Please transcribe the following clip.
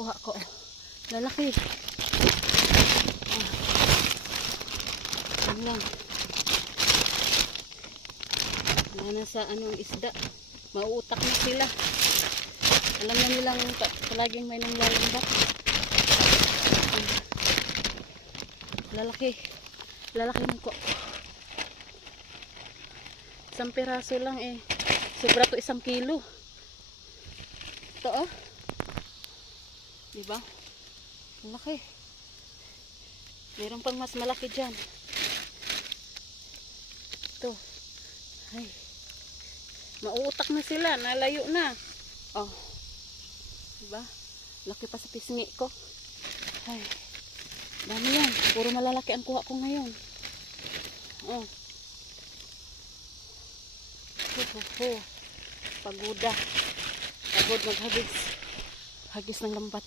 nakuha ko. Lalaki. Yan lang. Wala na sa anong isda. Mauutak na sila. Alam na nilang palaging may nanglalambat. Lalaki. Lalaki ng ko. Isang piraso lang eh. Sobra to 1 kilo. Ito oh. Diba? Malaki. Meron pang mas malaki dyan. Ito. Ay. Mauutak na sila. Nalayo na. Oh. Diba? Laki pa sa pisngi ko. Ay. Dami yan. Puro malalaki ang kuha ko ngayon. Oh. Pagoda. Pagod maghagis. Hagis ng lambat.